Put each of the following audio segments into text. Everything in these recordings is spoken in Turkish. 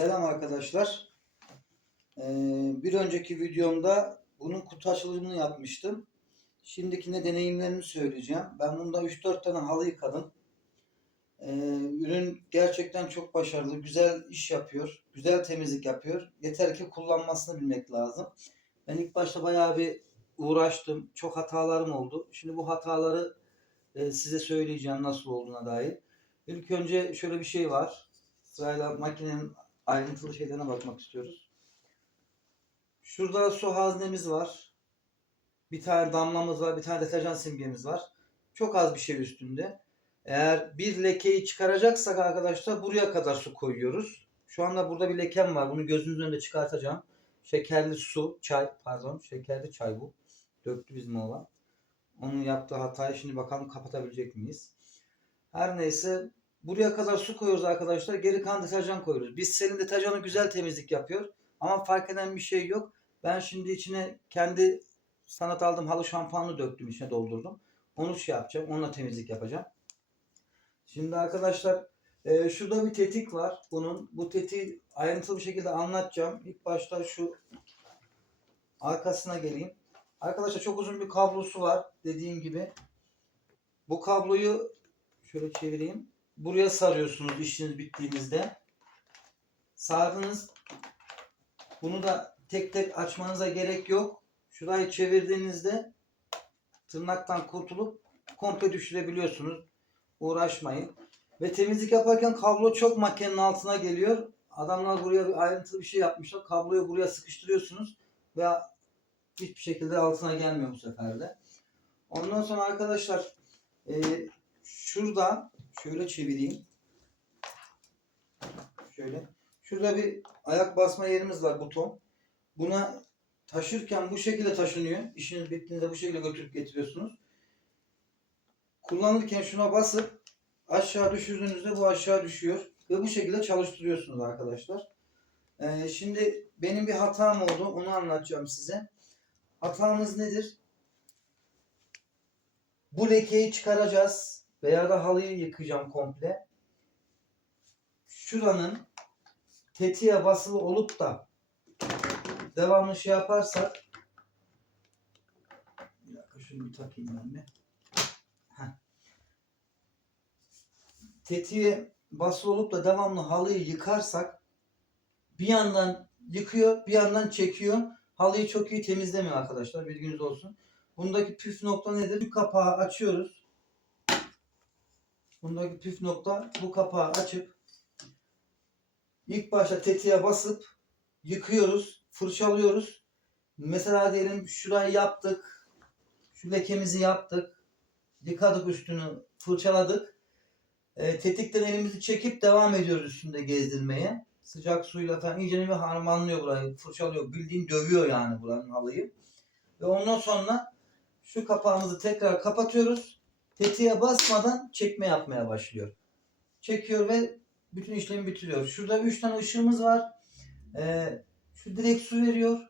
Selam arkadaşlar. Ee, bir önceki videomda bunun kutu açılımını yapmıştım. Şimdikine deneyimlerimi söyleyeceğim. Ben bunda 3-4 tane halı yıkadım. Ee, ürün gerçekten çok başarılı. Güzel iş yapıyor. Güzel temizlik yapıyor. Yeter ki kullanmasını bilmek lazım. Ben ilk başta bayağı bir uğraştım. Çok hatalarım oldu. Şimdi bu hataları e, size söyleyeceğim nasıl olduğuna dair. İlk önce şöyle bir şey var. Sırayla makinenin ayrıntılı şeylerine bakmak istiyoruz. Şurada su haznemiz var. Bir tane damlamız var. Bir tane deterjan simgemiz var. Çok az bir şey üstünde. Eğer bir lekeyi çıkaracaksak arkadaşlar buraya kadar su koyuyoruz. Şu anda burada bir lekem var. Bunu gözünüzün önünde çıkartacağım. Şekerli su, çay, pardon, şekerli çay bu. Döktü bizim oğlan. Onun yaptığı hatayı şimdi bakalım kapatabilecek miyiz? Her neyse buraya kadar su koyuyoruz arkadaşlar. Geri kalan deterjan koyuyoruz. Biz senin deterjanı güzel temizlik yapıyor. Ama fark eden bir şey yok. Ben şimdi içine kendi sanat aldığım halı şampuanı döktüm içine doldurdum. Onu şey yapacağım. Onunla temizlik yapacağım. Şimdi arkadaşlar e, şurada bir tetik var. Bunun bu tetiği ayrıntılı bir şekilde anlatacağım. İlk başta şu arkasına geleyim. Arkadaşlar çok uzun bir kablosu var dediğim gibi. Bu kabloyu şöyle çevireyim. Buraya sarıyorsunuz işiniz bittiğinizde. Sardınız. Bunu da tek tek açmanıza gerek yok. Şurayı çevirdiğinizde tırnaktan kurtulup komple düşürebiliyorsunuz. Uğraşmayın. Ve temizlik yaparken kablo çok makinenin altına geliyor. Adamlar buraya bir ayrıntılı bir şey yapmışlar. Kabloyu buraya sıkıştırıyorsunuz ve hiçbir şekilde altına gelmiyor bu sefer de. Ondan sonra arkadaşlar e, şurada şöyle çevireyim. Şöyle. Şurada bir ayak basma yerimiz var buton. Buna taşırken bu şekilde taşınıyor. İşiniz bittiğinde bu şekilde götürüp getiriyorsunuz. Kullanırken şuna basıp aşağı düşürdüğünüzde bu aşağı düşüyor. Ve bu şekilde çalıştırıyorsunuz arkadaşlar. Ee, şimdi benim bir hatam oldu. Onu anlatacağım size. Hatamız nedir? Bu lekeyi çıkaracağız. Veya da halıyı yıkayacağım komple. Şuranın tetiğe basılı olup da devamlı şey yaparsak bir dakika şunu bir takayım ben. Heh. Tetiğe basılı olup da devamlı halıyı yıkarsak bir yandan yıkıyor bir yandan çekiyor. Halıyı çok iyi temizlemiyor arkadaşlar bilginiz olsun. Bundaki püf nokta nedir? Bu kapağı açıyoruz. Bundaki püf nokta bu kapağı açıp ilk başta tetiğe basıp yıkıyoruz, fırçalıyoruz. Mesela diyelim şurayı yaptık. Şu lekemizi yaptık. Yıkadık üstünü, fırçaladık. E, tetikten elimizi çekip devam ediyoruz üstünde gezdirmeye. Sıcak suyla falan iyice bir harmanlıyor burayı, fırçalıyor. Bildiğin dövüyor yani buranın halıyı. Ve ondan sonra şu kapağımızı tekrar kapatıyoruz. Tetiğe basmadan çekme yapmaya başlıyor. Çekiyor ve bütün işlemi bitiriyor. Şurada 3 tane ışığımız var. Ee, şu direkt su veriyor.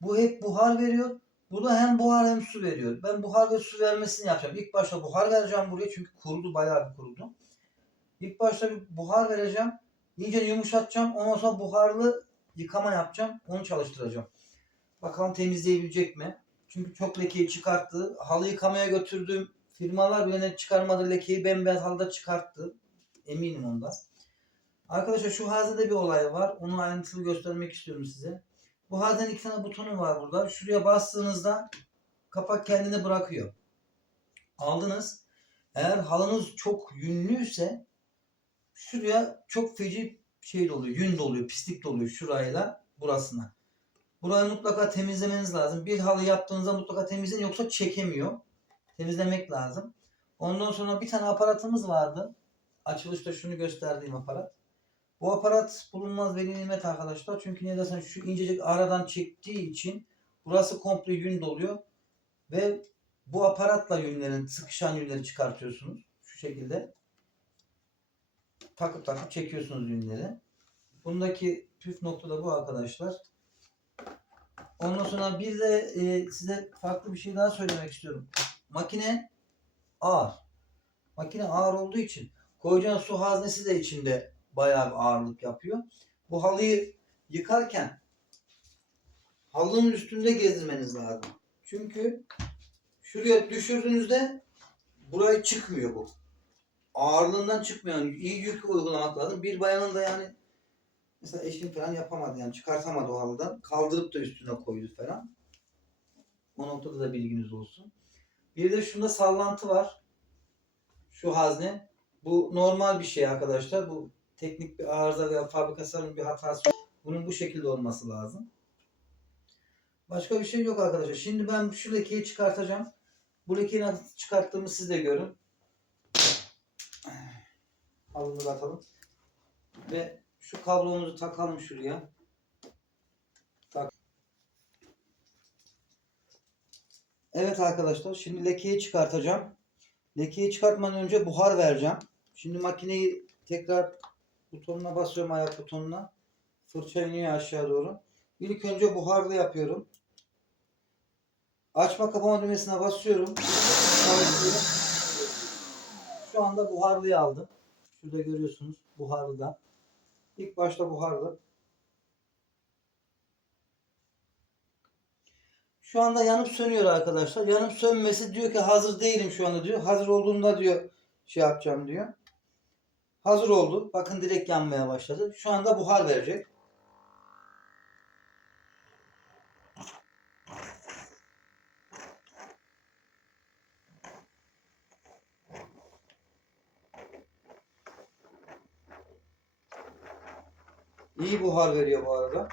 Bu hep buhar veriyor. Bu da hem buhar hem su veriyor. Ben buhar ve su vermesini yapacağım. İlk başta buhar vereceğim buraya çünkü kurudu bayağı bir kurudu. İlk başta bir buhar vereceğim. İyice yumuşatacağım. Ondan sonra buharlı yıkama yapacağım. Onu çalıştıracağım. Bakalım temizleyebilecek mi? Çünkü çok lekeyi çıkarttı. Halı yıkamaya götürdüğüm firmalar bile net çıkarmadı lekeyi bembeyaz halıda çıkarttı. Eminim ondan. Arkadaşlar şu haznede bir olay var. Onu ayrıntılı göstermek istiyorum size. Bu haznenin iki tane butonu var burada. Şuraya bastığınızda kapak kendini bırakıyor. Aldınız. Eğer halınız çok yünlüyse şuraya çok feci şey doluyor. Yün doluyor. Pislik doluyor şurayla burasına. Burayı mutlaka temizlemeniz lazım. Bir halı yaptığınızda mutlaka temizleyin yoksa çekemiyor. Temizlemek lazım. Ondan sonra bir tane aparatımız vardı. Açılışta şunu gösterdiğim aparat. Bu aparat bulunmaz veli nimet arkadaşlar. Çünkü ne dersen şu incecik aradan çektiği için burası komple yün doluyor. Ve bu aparatla yünlerin, sıkışan yünleri çıkartıyorsunuz. Şu şekilde. Takıp takıp çekiyorsunuz yünleri. Bundaki püf nokta da bu arkadaşlar. Ondan sonra bir de e, size farklı bir şey daha söylemek istiyorum. Makine ağır. Makine ağır olduğu için koyacağın su haznesi de içinde bayağı bir ağırlık yapıyor. bu halıyı yıkarken halının üstünde gezdirmeniz lazım. Çünkü şuraya düşürdüğünüzde buraya çıkmıyor bu. Ağırlığından çıkmıyor. İyi yük uygulamak lazım. Bir bayanın da yani mesela eşim falan yapamadı yani çıkartamadı o halıdan. Kaldırıp da üstüne koydu falan. O noktada da bilginiz olsun. Bir de şunda sallantı var. Şu hazne. Bu normal bir şey arkadaşlar. Bu teknik bir arıza veya fabrikasının bir hatası. Bunun bu şekilde olması lazım. Başka bir şey yok arkadaşlar. Şimdi ben şu lekeyi çıkartacağım. Bu lekeyi nasıl çıkarttığımı siz de görün. Halımızı atalım. Ve şu kablomuzu takalım şuraya. Evet arkadaşlar şimdi lekeyi çıkartacağım. Lekeyi çıkartmadan önce buhar vereceğim. Şimdi makineyi tekrar butonuna basıyorum ayak butonuna. Fırça iniyor aşağı doğru. İlk önce buharlı yapıyorum. Açma kapama düğmesine basıyorum. Şu anda buharlıyı aldım. Şurada görüyorsunuz buharlıda. İlk başta buharlı. Şu anda yanıp sönüyor arkadaşlar. Yanıp sönmesi diyor ki hazır değilim şu anda diyor. Hazır olduğunda diyor şey yapacağım diyor. Hazır oldu. Bakın direkt yanmaya başladı. Şu anda buhar verecek. İyi buhar veriyor bu arada.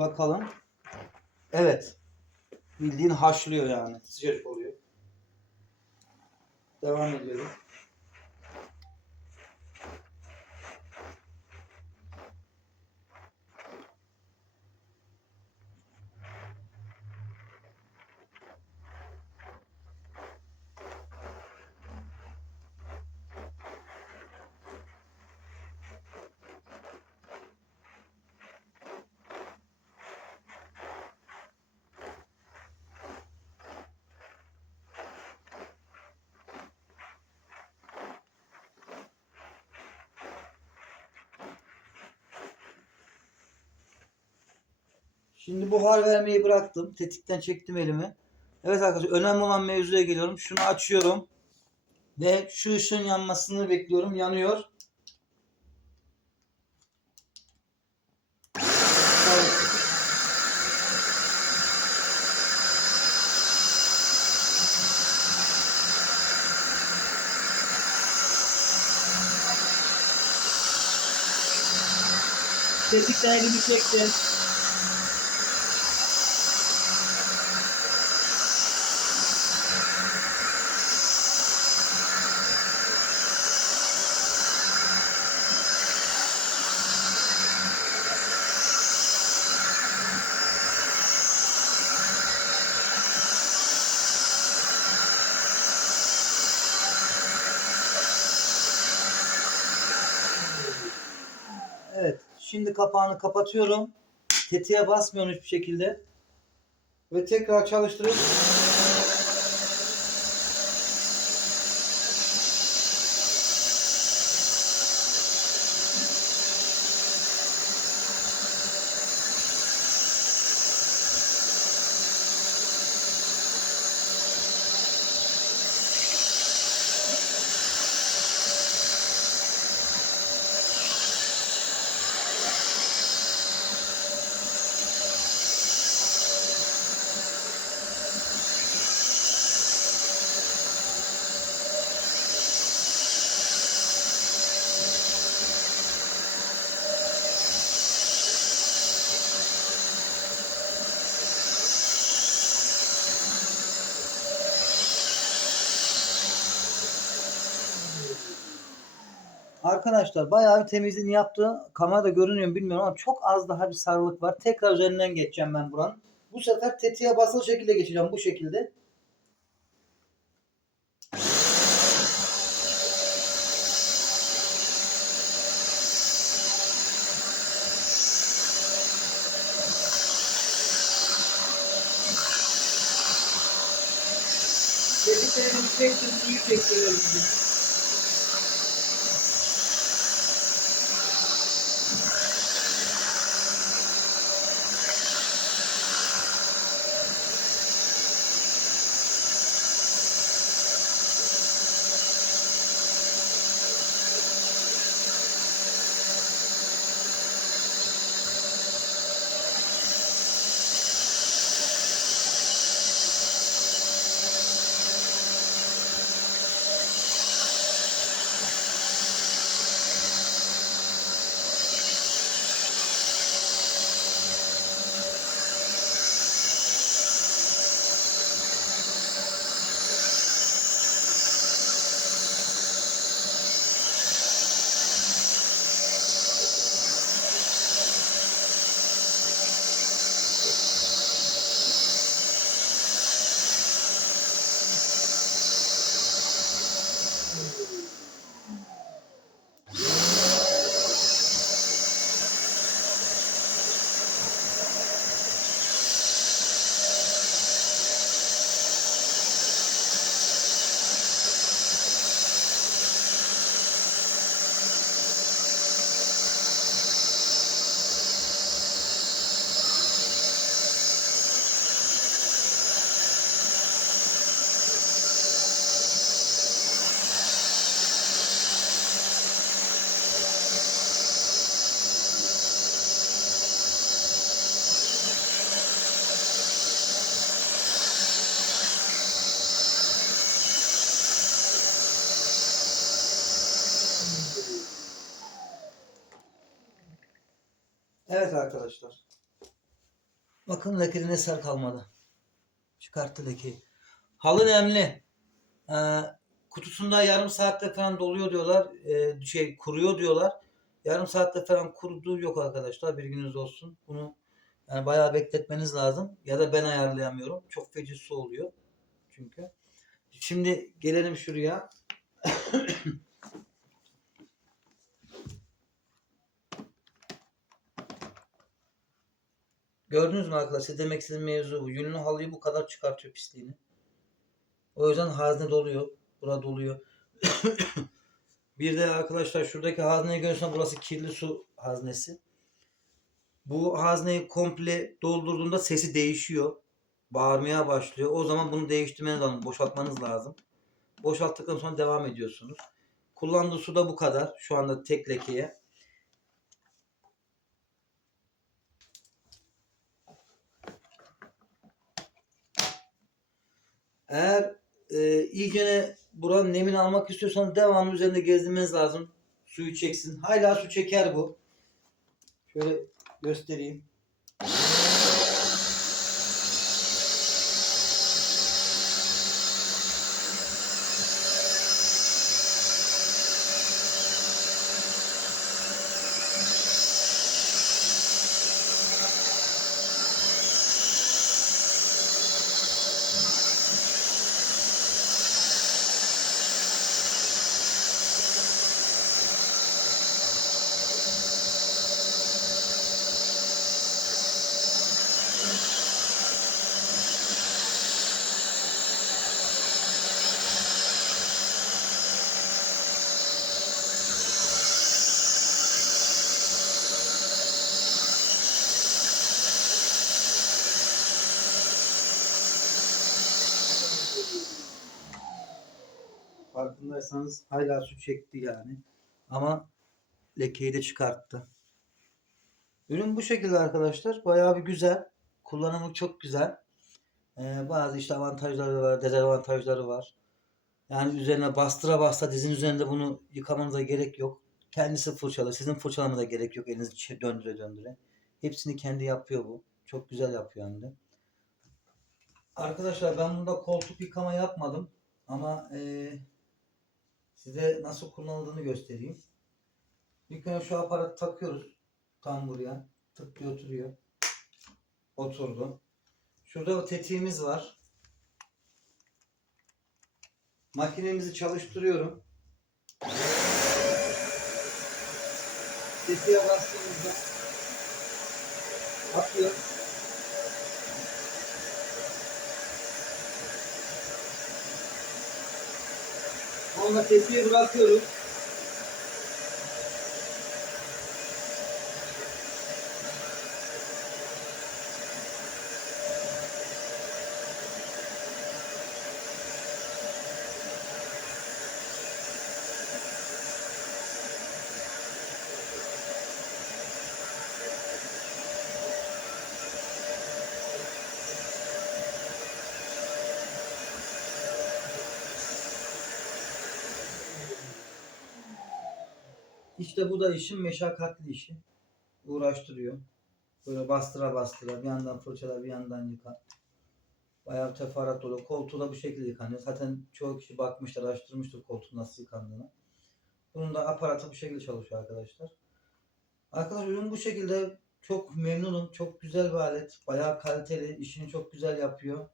Bakalım. Evet. Bildiğin haşlıyor yani. Sıcacık oluyor. Devam ediyorum. Şimdi buhar vermeyi bıraktım. Tetikten çektim elimi. Evet arkadaşlar önemli olan mevzuya geliyorum. Şunu açıyorum. Ve şu ışığın yanmasını bekliyorum. Yanıyor. Tetikten elimi çektim. Evet. Şimdi kapağını kapatıyorum. Tetiğe basmıyorum hiçbir şekilde. Ve tekrar çalıştırıp Arkadaşlar bayağı bir temizliğini yaptı. Kamerada görünüyor bilmiyorum ama çok az daha bir sarılık var. Tekrar üzerinden geçeceğim ben buranın. Bu sefer tetiğe basılı şekilde geçeceğim. Bu şekilde. Tetiklerin yüksek suyu çekiyoruz. Evet arkadaşlar. Bakın lekeden eser kalmadı. Çıkarttı lekeyi. Halı nemli. Ee, kutusunda yarım saatte falan doluyor diyorlar. Ee, şey kuruyor diyorlar. Yarım saatte falan kuruduğu yok arkadaşlar. Bilginiz olsun. Bunu yani bayağı bekletmeniz lazım. Ya da ben ayarlayamıyorum. Çok feci su oluyor. Çünkü. Şimdi gelelim şuraya. Gördünüz mü arkadaşlar? Demek istediğim mevzu bu. Yünlü halıyı bu kadar çıkartıyor pisliğini. O yüzden hazne doluyor. Bura doluyor. bir de arkadaşlar şuradaki hazneyi görüyorsanız burası kirli su haznesi. Bu hazneyi komple doldurduğunda sesi değişiyor. Bağırmaya başlıyor. O zaman bunu değiştirmeniz lazım. Boşaltmanız lazım. Boşalttıktan sonra devam ediyorsunuz. Kullandığı su da bu kadar. Şu anda tek lekeye. Eğer e, iyicene buranın nemini almak istiyorsanız devamlı üzerinde gezdirmeniz lazım. Suyu çeksin. Hala su çeker bu. Şöyle göstereyim. Farkındaysanız hala su çekti yani. Ama lekeyi de çıkarttı. Ürün bu şekilde arkadaşlar. Bayağı bir güzel. Kullanımı çok güzel. Ee, bazı işte avantajları var, dezavantajları var. Yani üzerine bastıra bastıra dizin üzerinde bunu yıkamanıza gerek yok. Kendisi fırçalı. Sizin fırçalamanıza gerek yok. Elinizi döndüre döndüre. Hepsini kendi yapıyor bu. Çok güzel yapıyor hem de. Arkadaşlar ben bunda koltuk yıkama yapmadım. Ama eee Size nasıl kullanıldığını göstereyim. İlk önce şu aparatı takıyoruz. Tam buraya. Tık diye oturuyor. Oturdu. Şurada tetiğimiz var. Makinemizi çalıştırıyorum. Tetiğe bastığımızda atıyor. Sonra tetiği bırakıyoruz. İşte bu da işin meşakkatli işi. Uğraştırıyor. Böyle bastıra bastıra bir yandan fırçala bir yandan yıka. Bayağı teferruat dolu. Koltuğu da bu şekilde yıkanıyor. Zaten çoğu kişi bakmışlar, araştırmıştır koltuğun nasıl yıkandığını. Bunun da aparatı bu şekilde çalışıyor arkadaşlar. Arkadaşlar ürün bu şekilde çok memnunum. Çok güzel bir alet. Bayağı kaliteli. işini çok güzel yapıyor.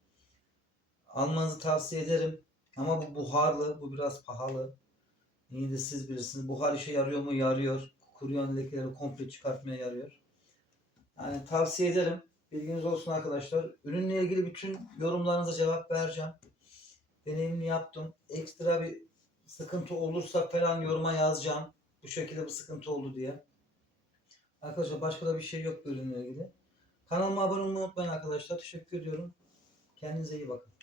Almanızı tavsiye ederim. Ama bu buharlı. Bu biraz pahalı. Yine de siz bilirsiniz. Buhar işe yarıyor mu? Yarıyor. Kuruyan lekeleri komple çıkartmaya yarıyor. Yani tavsiye ederim. Bilginiz olsun arkadaşlar. Ürünle ilgili bütün yorumlarınıza cevap vereceğim. Deneyimini yaptım. Ekstra bir sıkıntı olursa falan yoruma yazacağım. Bu şekilde bir sıkıntı oldu diye. Arkadaşlar başka da bir şey yok bu ürünle ilgili. Kanalıma abone olmayı unutmayın arkadaşlar. Teşekkür ediyorum. Kendinize iyi bakın.